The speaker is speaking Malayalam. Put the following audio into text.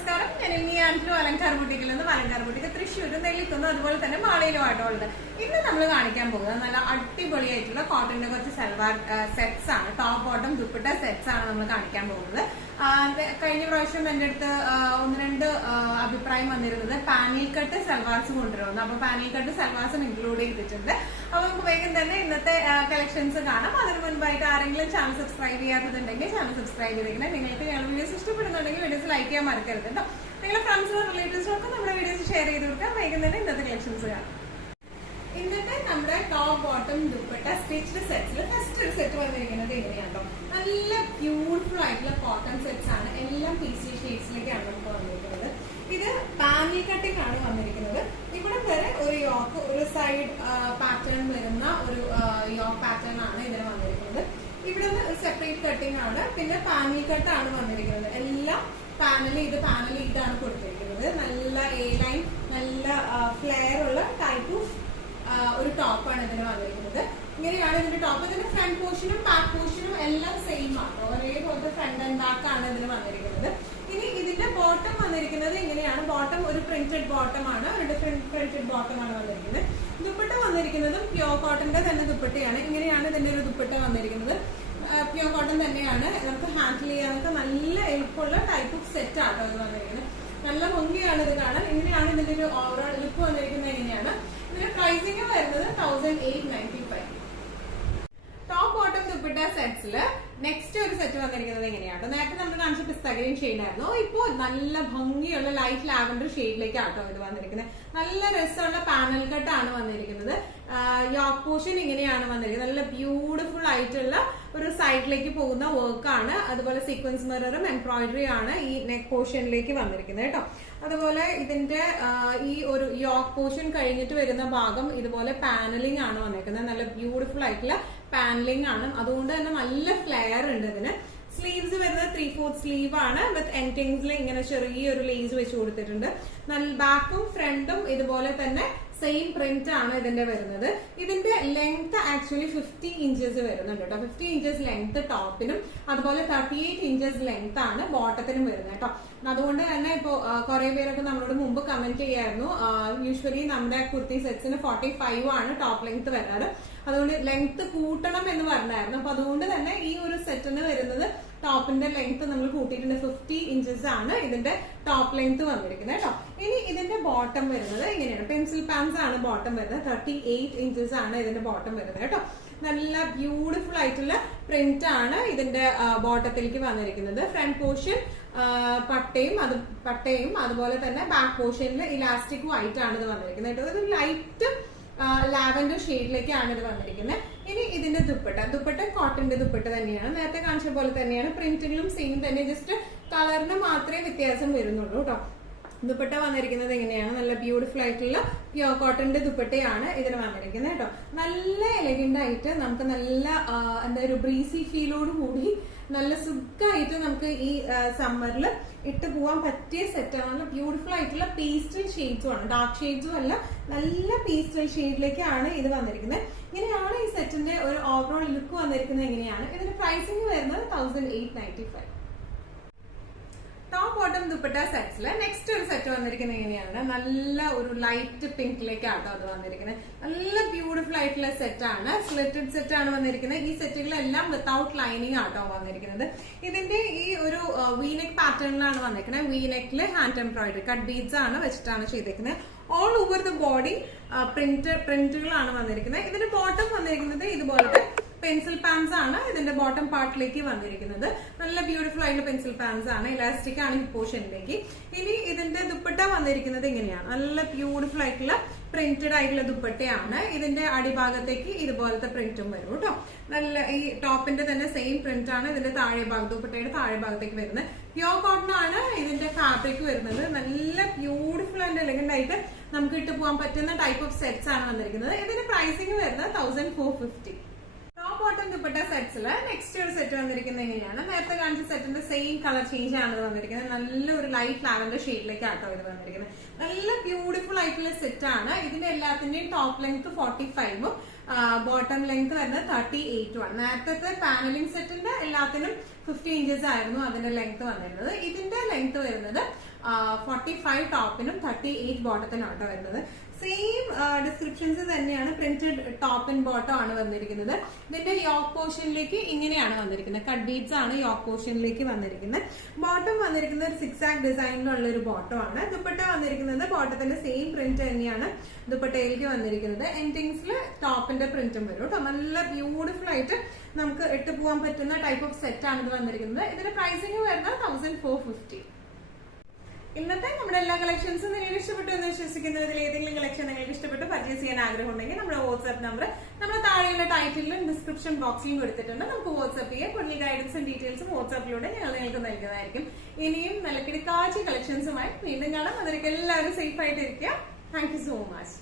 നമസ്കാരം. ഞാൻ ഇനി ആൻഡ്രു അലങ്കാർ ബുട്ടിക്കിൽ നിന്ന് അലങ്കാർ ബുട്ടിക്ക് തൃശ്ശൂർ നെല്ലിക്കുന്നു അതുപോലെ തന്നെ മാളയിലുമായിട്ടുള്ളത്. ഇന്ന് നമ്മൾ കാണിക്കാൻ പോകുന്നത് നല്ല അടിപൊളിയായിട്ടുള്ള കോട്ടന്റെ കുറച്ച് സൽവാർ സെറ്റ്സ് ആണ്. ടോപ്പ് ബോട്ടം ദുപ്പട്ട സെറ്റ്സ് ആണ് നമ്മൾ കാണിക്കാൻ പോകുന്നത്. കഴിഞ്ഞ പ്രാവശ്യം എന്റെ അടുത്ത് ഒന്ന് രണ്ട് അഭിപ്രായം വന്നിരുന്നത് പാനൽ കട്ട് സൽവാർസ് കൊണ്ടുവരുന്നു. അപ്പൊ പാനൽ കട്ട് സൽവാർസും ഇൻക്ലൂഡ് ചെയ്തിട്ടുണ്ട്. അപ്പൊ നമുക്ക് വേഗം തന്നെ ഇന്നത്തെ കളക്ഷൻസ് കാണാം. അതിന് മുൻപായിട്ട് ആരെങ്കിലും ചാനൽ സബ്സ്ക്രൈബ് ചെയ്യാത്തതുണ്ടെങ്കിൽ ചാനൽ സബ്സ്ക്രൈബ് ചെയ്തിരിക്കണം. നിങ്ങൾക്ക് ഞങ്ങളുടെ വീഡിയോസ് ഇഷ്ടപ്പെടുന്നുണ്ടെങ്കിൽ വീഡിയോസ് ലൈക്ക് ചെയ്യാൻ മറക്കരുത് കേട്ടോ. നിങ്ങളുടെ ഫ്രണ്ട്സിനോ റിലേറ്റീവ്സിനോ ഒക്കെ നമ്മുടെ വീഡിയോസ് ഷെയർ ചെയ്ത് കൊടുക്കാം. വേഗം തന്നെ ഇന്നത്തെ കളക്ഷൻസ് കാണാം. ഇന്നത്തെ നമ്മുടെ ടോപ്പ് ബോട്ടം ദുപ്പട്ട സ്റ്റിച്ച്ഡ് സെറ്റ്സിൽ ഫസ്റ്റ് ഒരു സെറ്റ് വന്നിരിക്കുന്നത് എങ്ങനെയാണോ, നല്ല ബ്യൂട്ടിഫുൾ ആയിട്ടുള്ള കോട്ടൺ സെറ്റ്സ് ആണ്. എല്ലാം പീസി ഷെയ്ഡ്സിലേക്കാണ് നമുക്ക് വന്നിരിക്കുന്നത്. ഇത് പാനൽ കട്ടിംഗ് ആണ് വന്നിരിക്കുന്നത്. ഇവിടെ വരെ ഒരു യോക്ക്, ഒരു സൈഡ് പാറ്റേൺ വരുന്ന ഒരു യോക്ക് പാറ്റേൺ ആണ് ഇതിന് വന്നിരിക്കുന്നത്. ഇവിടെ ഒരു സെപ്പറേറ്റ് കട്ടിംഗ് ആണ്. പിന്നെ പാനൽ കട്ടാണ് വന്നിരിക്കുന്നത്. എല്ലാം പാനൽ ഇതാണ് കൊടുത്തിരിക്കുന്നത്. നല്ല എ ലൈൻ, നല്ല ഫ്ലെയർ ഉള്ള ടൈപ്പ് ഓഫ് ഒരു ടോപ്പാണ് ഇതിന് വന്നിരിക്കുന്നത്. ഇങ്ങനെയാണ് ഇതിന്റെ ടോപ്പ്. ഇതിന്റെ ഫ്രണ്ട് പോർഷനും ബാക്ക് പോർഷനും എല്ലാം സെയിം ആണ്. ഒരേപോലത്തെ ഫ്രണ്ട് ആൻഡ് ബാക്ക് ആണ് ഇതിന് വന്നിരിക്കുന്നത്. ഇനി ഇതിന്റെ ബോട്ടം വന്നിരിക്കുന്നത് ഇങ്ങനെയാണ്. ബോട്ടം ഒരു പ്രിന്റഡ് ബോട്ടം ആണ്, ഒരു ഡിഫറെന്റ് പ്രിന്റഡ് ബോട്ടം ആണ് വന്നിരിക്കുന്നത്. ദുപ്പട്ട വന്നിരിക്കുന്നതും പ്യോർ കോട്ടന്റെ തന്നെ ദുപ്പട്ടയാണ്. ഇങ്ങനെയാണ് ഇതിന്റെ ഒരു ദുപ്പട്ട വന്നിരിക്കുന്നത്. പ്യോർ കോട്ടൺ തന്നെയാണ്. നമുക്ക് ഹാൻഡിൽ ചെയ്യാനൊക്കെ നല്ല എളുപ്പമുള്ള ടൈപ്പ് ഓഫ് സെറ്റ് ആട്ടോ ഇത് വന്നിരിക്കുന്നത്. നല്ല ഭംഗിയാണ് ഇത് കാണാൻ. ഇങ്ങനെയാണ് ഇതിന്റെ ഒരു ഓവറോൾ ലുക്ക് വന്നിരിക്കുന്നത്. ഇങ്ങനെയാണ് ഇതിന്റെ പ്രൈസിംഗ് വരുന്നത് 1895. ടോപ്പ് ബോട്ടം ദുപ്പട്ട സെറ്റ്സില് നെക്സ്റ്റ് ഒരു സെറ്റ് വന്നിരിക്കുന്നത് എങ്ങനെയാട്ടോ, നേരത്തെ നമ്മൾ കാണിച്ച പിസ്ത ഗ്രീൻ ഷെയ്ഡായിരുന്നു. ഇപ്പോ നല്ല ഭംഗിയുള്ള ലൈറ്റ് ലാവൻഡർ ഷെയ്ഡിലേക്കാട്ടോ ഇത് വന്നിരിക്കുന്നത്. നല്ല രസമുള്ള പാനൽ കട്ടാണ് വന്നിരിക്കുന്നത്. യോക്ക് പോർഷൻ ഇങ്ങനെയാണ് വന്നിരിക്കുന്നത്. നല്ല ബ്യൂട്ടിഫുൾ ആയിട്ടുള്ള ഒരു സൈഡിലേക്ക് പോകുന്ന വർക്കാണ്. അതുപോലെ സീക്വൻസ് മിററും എംബ്രോയിഡറി ആണ് ഈ നെക്ക് പോർഷനിലേക്ക് വന്നിരിക്കുന്നത് കേട്ടോ. അതുപോലെ ഇതിന്റെ ഈ ഒരു യോക്ക് പോർഷൻ കഴിഞ്ഞിട്ട് വരുന്ന ഭാഗം ഇതുപോലെ പാനലിംഗ് ആണ് വന്നിരിക്കുന്നത്. നല്ല ബ്യൂട്ടിഫുൾ ആയിട്ടുള്ള പാനലിംഗ് ആണ്. അതുകൊണ്ട് തന്നെ നല്ല ഫ്ലെയർ ഉണ്ട് ഇതിന്. സ്ലീവ്സ് വരുന്നത് 3/4 സ്ലീവ് ആണ്. വിത്ത് എൻഡിങ്സിൽ ഇങ്ങനെ ചെറിയൊരു ലേസ് വെച്ച് കൊടുത്തിട്ടുണ്ട്. നല്ല ബാക്കും ഫ്രണ്ടും ഇതുപോലെ തന്നെ സെയിം പ്രിന്റ് ആണ് ഇതിന്റെ വരുന്നത്. ഇതിന്റെ ലെങ്ത് ആക്ച്വലി 50 ഇഞ്ചസ് വരുന്നുണ്ട് കേട്ടോ. 50 ഇഞ്ചസ് ലെങ്ത് ടോപ്പിനും അതുപോലെ 38 ഇഞ്ചസ് ലെങ്ത് ആണ് ബോട്ടത്തിനും വരുന്നത് കേട്ടോ. അതുകൊണ്ട് തന്നെ ഇപ്പോ കുറെ പേരൊക്കെ നമ്മളോട് മുമ്പ് കമന്റ് ചെയ്യായിരുന്നു, യൂഷ്വലി നമ്മുടെ കുർത്തി സെറ്റ്സിന് 45 ആണ് ടോപ്പ് ലെങ്ത് വരാറ്. അതുകൊണ്ട് ലെങ്ത് കൂട്ടണം എന്ന് പറഞ്ഞായിരുന്നു. അപ്പൊ അതുകൊണ്ട് തന്നെ ഈ ഒരു സെറ്റിന് വരുന്നത് ടോപ്പിന്റെ ലെങ്ത് നമ്മൾ കൂട്ടിയിട്ടുണ്ട്. 50 ഇഞ്ചസ് ആണ് ഇതിന്റെ ടോപ്പ് ലെങ്ത് വന്നിരിക്കുന്നത് കേട്ടോ. ഇനി ഇതിന്റെ ബോട്ടം വരുന്നത് ഇങ്ങനെയാണ്. പെൻസിൽ പാൻസ് ആണ് ബോട്ടം വരുന്നത്. 38 ഇഞ്ചസ് ആണ് ഇതിന്റെ ബോട്ടം വരുന്നത് കേട്ടോ. നല്ല ബ്യൂട്ടിഫുൾ ആയിട്ടുള്ള പ്രിന്റ് ആണ് ഇതിന്റെ ബോട്ടത്തിലേക്ക് വന്നിരിക്കുന്നത്. ഫ്രണ്ട് പോർഷൻ പട്ടയും അതുപോലെ തന്നെ ബാക്ക് പോർഷനിൽ ഇലാസ്റ്റിക് വൈറ്റ് ആണ് ഇത് വന്നിരിക്കുന്നത് കേട്ടോ. ഇത് ലൈറ്റ് ലാവൻഡർ ഷെയ്ഡിലേക്കാണ് ഇത് വന്നിരിക്കുന്നത്. ഇനി ഇതിന്റെ ദുപ്പട്ട കോട്ടന്റെ ദുപ്പട്ട തന്നെയാണ്. നേരത്തെ കാണിച്ച പോലെ തന്നെയാണ്. പ്രിന്റിലും സെയിം തന്നെ, ജസ്റ്റ് കളറിന് മാത്രമേ വ്യത്യാസം വരുന്നുള്ളൂ കേട്ടോ. ദുപ്പട്ട വന്നിരിക്കുന്നത് എങ്ങനെയാണ്, നല്ല ബ്യൂട്ടിഫുൾ ആയിട്ടുള്ള പ്യോർ കോട്ടന്റെ ദുപ്പട്ടയാണ് ഇതിന് വന്നിരിക്കുന്നത് കേട്ടോ. നല്ല എലഗന്റ് ആയിട്ട് നമുക്ക് നല്ല എന്താ ഒരു ബ്രീസി ഫീലോട് കൂടി നല്ല സുഖമായിട്ട് നമുക്ക് ഈ സമ്മറിൽ ഇട്ട് പോവാൻ പറ്റിയ സെറ്റാണ്. നല്ല ബ്യൂട്ടിഫുൾ ആയിട്ടുള്ള പേസ്റ്റൽ ഷെയ്ഡ്സും ആണ്, ഡാർക്ക് ഷെയ്ഡ്സും അല്ല, നല്ല പേസ്റ്റൽ ഷെയ്ഡിലേക്കാണ് ഇത് വന്നിരിക്കുന്നത്. ഇങ്ങനെയാണ് ഈ സെറ്റിന്റെ ഒരു ഓവറോൾ ലുക്ക് വന്നിരിക്കുന്നത്. എങ്ങനെയാണ് ഇതിന്റെ പ്രൈസിംഗ് വരുന്നത് 1895. ടോപ്പ് ബോട്ടം ദുപ്പട്ട സെറ്റ്സില് നെക്സ്റ്റ് ഒരു സെറ്റ് വന്നിരിക്കുന്നത് എങ്ങനെയാണ്, നല്ല ഒരു ലൈറ്റ് പിങ്കിലേക്കാട്ടോ അത് വന്നിരിക്കുന്നത്. നല്ല ബ്യൂട്ടിഫുൾ ആയിട്ടുള്ള സെറ്റ് ആണ്. സ്ലിറ്റഡ് സെറ്റ് ആണ് വന്നിരിക്കുന്നത്. ഈ സെറ്റുകളെല്ലാം വിത്തൗട്ട് ലൈനിങ് ആട്ടോ വന്നിരിക്കുന്നത്. ഇതിന്റെ ഈ ഒരു വീനെക്ക് പാറ്റേണിലാണ് വന്നിരിക്കുന്നത്. വീനെക്കില് ഹാൻഡ് എംബ്രോയിഡറി കട്ട് ബീഡ്സ് ആണ് വെച്ചിട്ടാണ് ചെയ്തിരിക്കുന്നത്. ഓൾ ഓവർ ദ ബോഡി പ്രിന്റുകളാണ് വന്നിരിക്കുന്നത്. ഇതിന്റെ ബോട്ടം വന്നിരിക്കുന്നത് ഇതുപോലത്തെ പെൻസിൽ പാൻസ് ആണ് ഇതിന്റെ ബോട്ടം പാർട്ടിലേക്ക് വന്നിരിക്കുന്നത്. നല്ല ബ്യൂട്ടിഫുൾ ആയിട്ടുള്ള പെൻസിൽ പാൻസ് ആണ്. ഇലാസ്റ്റിക് ആണ് ഹിപ്പ് പോർഷനിലേക്ക്. ഇനി ഇതിന്റെ ദുപ്പട്ട വന്നിരിക്കുന്നത് ഇങ്ങനെയാണ്. നല്ല ബ്യൂട്ടിഫുൾ ആയിട്ടുള്ള പ്രിന്റഡ് ആയിട്ടുള്ള ദുപ്പട്ടയാണ്. ഇതിന്റെ അടിഭാഗത്തേക്ക് ഇതുപോലത്തെ പ്രിന്റും വരും കേട്ടോ. നല്ല ഈ ടോപ്പിന്റെ തന്നെ സെയിം പ്രിന്റ് ആണ് ഇതിന്റെ ദുപ്പട്ടയുടെ താഴെ ഭാഗത്തേക്ക് വരുന്നത്. പ്യോർ കോട്ടൺ ആണ് ഇതിന്റെ ഫാബ്രിക് വരുന്നത്. നല്ല ബ്യൂട്ടിഫുൾ ആൻഡ് എലഗന്റ് ആയിട്ട് നമുക്ക് ഇട്ട് പോകാൻ പറ്റുന്ന ടൈപ്പ് ഓഫ് സെറ്റ്സ് ആണ് വന്നിരിക്കുന്നത്. ഇതിന്റെ പ്രൈസിംഗ് വരുന്നത് 1450. ടോപ്പ് ബോട്ടം ദുപ്പട്ട സെറ്റ്സില് നെക്സ്റ്റ് ഒരു സെറ്റ് വന്നിരിക്കുന്നത് എങ്ങനെയാണ്, നേരത്തെ കാണിച്ച സെറ്റിന്റെ സെയിം കളർ ചേഞ്ച് ആണ് വന്നിരിക്കുന്നത്. നല്ലൊരു ലൈറ്റ് ലാവൻഡർ ഷെയ്ഡിലേക്കാട്ടോ ഇത് വന്നിരിക്കുന്നത്. നല്ല ബ്യൂട്ടിഫുൾ ആയിട്ടുള്ള സെറ്റ് ആണ്. ഇതിന്റെ എല്ലാത്തിന്റെയും ടോപ്പ് ലെങ്ത് 45ഉം ബോട്ടം ലെങ്ത് വരുന്നത് 38 ആണ്. നേരത്തെ പാനലിംഗ് സെറ്റിന്റെ എല്ലാത്തിനും 50 ഇഞ്ചസ് ആയിരുന്നു അതിന്റെ ലെങ്ത് വന്നിരുന്നത്. ഇതിന്റെ ലെങ്ത് വരുന്നത് 45 ടോപ്പിനും 38 ബോട്ടത്തിനും കേട്ടോ വരുന്നത്. സെയിം ഡിസ്ക്രിപ്ഷൻസ് തന്നെയാണ്. പ്രിന്റഡ് ടോപ്പ് ആൻഡ് ബോട്ടം ആണ് വന്നിരിക്കുന്നത്. ഇതിന്റെ യോക്ക് പോർഷനിലേക്ക് ഇങ്ങനെയാണ് വന്നിരിക്കുന്നത്. കട്ട് ബീഡ്സ് ആണ് യോക്ക് പോർഷനിലേക്ക് വന്നിരിക്കുന്നത്. ബോട്ടം വന്നിരിക്കുന്നത് ഒരു 6 ആക്ട് ഡിസൈനിലുള്ള ഒരു ബോട്ടം ആണ്. ദുപ്പട്ട വന്നിരിക്കുന്നത് ബോട്ടത്തിന്റെ സെയിം പ്രിന്റ് തന്നെയാണ് ദുപ്പട്ടയിലേക്ക് വന്നിരിക്കുന്നത്. എൻഡിങ്സിൽ ടോപ്പിന്റെ പ്രിന്റും വരും കേട്ടോ. നല്ല ബ്യൂട്ടിഫുൾ ആയിട്ട് നമുക്ക് ഇട്ട് പോകാൻ പറ്റുന്ന ടൈപ്പ് ഓഫ് സെറ്റ് ആണ് ഇത് വന്നിരിക്കുന്നത്. ഇതിന്റെ പ്രൈസിംഗ് വരുന്നത് 1450. ഇന്നത്തെ നമ്മുടെ എല്ലാ കളക്ഷൻസും നിങ്ങൾക്ക് ഇഷ്ടപ്പെട്ടു എന്ന് വിശ്വസിക്കുന്നു. ഇതിൽ ഏതെങ്കിലും കളക്ഷൻ നിങ്ങൾക്ക് ഇഷ്ടപ്പെട്ട് പർച്ചേസ് ചെയ്യാൻ ആഗ്രഹം ഉണ്ടെങ്കിൽ നമ്മുടെ വാട്സ്ആപ്പ് നമ്പർ നമ്മുടെ താഴെയുള്ള ടൈറ്റിലും ഡിസ്ക്രിപ്ഷൻ ബോക്സിലും കൊടുത്തിട്ടുണ്ട്. നമുക്ക് വാട്സ്ആപ്പ് ചെയ്യാം. കൂടുതൽ ഗൈഡൻസും ഡീറ്റെയിൽസും വാട്സ്ആപ്പിലൂടെ ഞങ്ങൾ നിങ്ങൾക്ക് നൽകുന്നതായിരിക്കും. ഇനിയും നല്ല കിടക്കാച്ചി കളക്ഷൻസുമായി വീണ്ടും കാണാം. അതിലേക്ക് എല്ലാവരും സേഫ് ആയിട്ട് ഇരിക്കുക. Thank you so much.